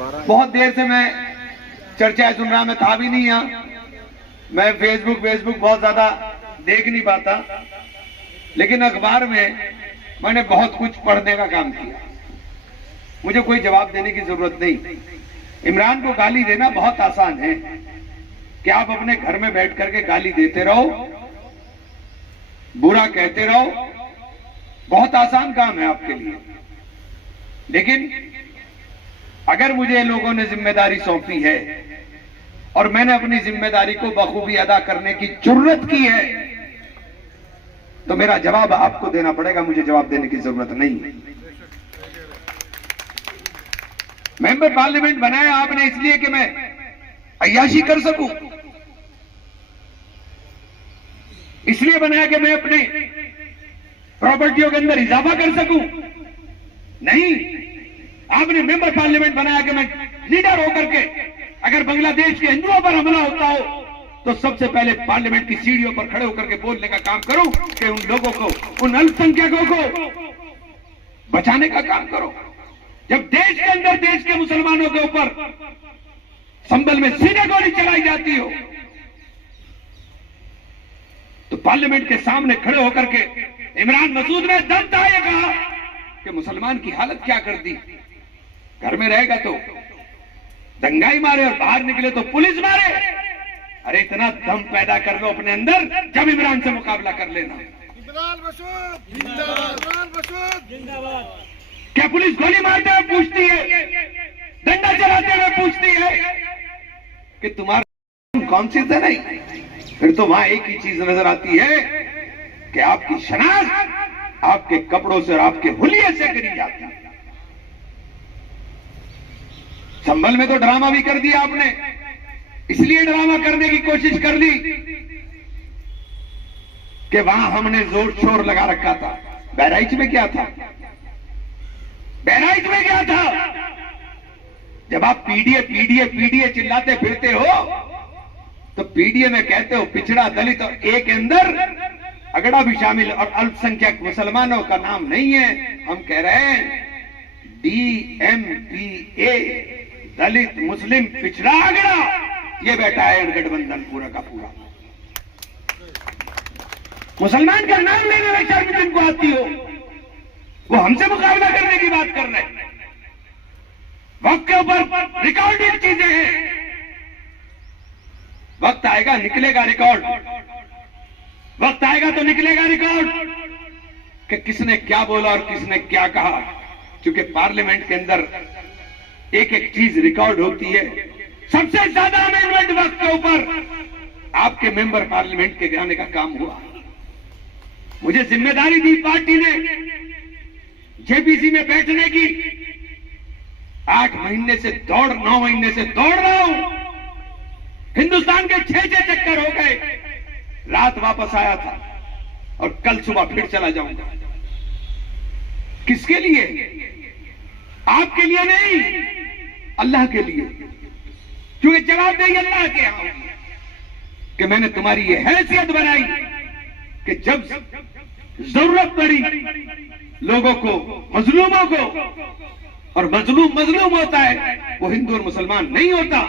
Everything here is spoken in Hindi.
बहुत देर से मैं चर्चा सुन रहा, मैं था भी नहीं यहाँ। मैं फेसबुक बहुत ज्यादा देख नहीं पाता, लेकिन अखबार में मैंने बहुत कुछ पढ़ने का काम किया। मुझे कोई जवाब देने की जरूरत नहीं। इमरान को गाली देना बहुत आसान है कि आप अपने घर में बैठ करके गाली देते रहो, बुरा कहते रहो, बहुत आसान काम है आपके लिए। लेकिन अगर मुझे लोगों ने जिम्मेदारी सौंपी है और मैंने अपनी जिम्मेदारी को बखूबी अदा करने की जुर्रत की है, तो मेरा जवाब आपको देना पड़ेगा, मुझे जवाब देने की जरूरत नहीं है। मेंबर पार्लियामेंट बनाया आपने इसलिए कि मैं अय्याशी कर सकूं, इसलिए बनाया कि मैं अपने प्रॉपर्टियों के अंदर इजाफा कर सकूं? नहीं, आपने मेंबर पार्लियामेंट बनाया कि मैं लीडर होकर के अगर बांग्लादेश के हिंदुओं पर हमला होता हो तो सबसे पहले पार्लियामेंट की सीढ़ियों पर खड़े होकर के बोलने का काम करूं कि उन लोगों को, उन अल्पसंख्यकों को बचाने का काम करो। जब देश के अंदर देश के मुसलमानों के ऊपर संभल में सीधे गोली चलाई जाती हो तो पार्लियामेंट के सामने खड़े होकर के इमरान मसूद ने दम था ये कहा कि मुसलमान की हालत क्या कर दी, घर में रहेगा तो दंगाई मारे और बाहर निकले तो पुलिस मारे। अरे इतना दम पैदा कर लो अपने अंदर, जब इमरान से मुकाबला कर लेना। क्या पुलिस गोली मारते हुए पूछती है, डंडा चलाते हुए पूछती है कि तुम्हारा कौन सी से नहीं? फिर तो वहां एक ही चीज नजर आती है कि आपकी शनाख्त आपके कपड़ों से और आपके हुलिये से करी जाती है। संभल में तो ड्रामा भी कर दिया आपने, इसलिए ड्रामा करने की कोशिश कर ली कि वहां हमने जोर शोर लगा रखा था। बहराइच में क्या था? बहराइच में क्या था? जब आप पीडीए पीडीए पीडीए चिल्लाते फिरते हो तो पीडीए में कहते हो पिछड़ा दलित और एक के अंदर अगड़ा भी शामिल और अल्पसंख्यक मुसलमानों का नाम नहीं है। हम कह रहे हैं DMPA, दलित मुस्लिम पिछड़ा अगड़ा, ये बैठा है गठबंधन पूरा का पूरा। मुसलमान का नाम लेने में शर्म जिनको आती हो वो हमसे मुकाबला करने की बात कर रहे हैं। वक्त के ऊपर रिकॉर्डेड चीजें हैं, वक्त आएगा निकलेगा रिकॉर्ड, वक्त आएगा तो निकलेगा रिकॉर्ड कि किसने क्या बोला और किसने क्या कहा। क्योंकि पार्लियामेंट के अंदर एक एक चीज रिकॉर्ड होती है। सबसे ज्यादा अमेंडमेंट वक्त के ऊपर आपके मेंबर पार्लियामेंट के जाने का काम हुआ। मुझे जिम्मेदारी दी पार्टी ने जेपीसी में बैठने की, 8 महीने से 9 महीने से दौड़ रहा हूं। हिंदुस्तान के 6 चक्कर हो गए, रात वापस आया था और कल सुबह फिर चला जाऊंगा। किसके लिए? आपके लिए नहीं, अल्लाह के लिए। क्योंकि जवाबदेही अल्लाह के यहां होगी कि मैंने तुम्हारी ये हैसियत बनाई कि जब जरूरत पड़ी लोगों को, मजलूमों को, और मजलूम होता है वो हिंदू और मुसलमान नहीं होता।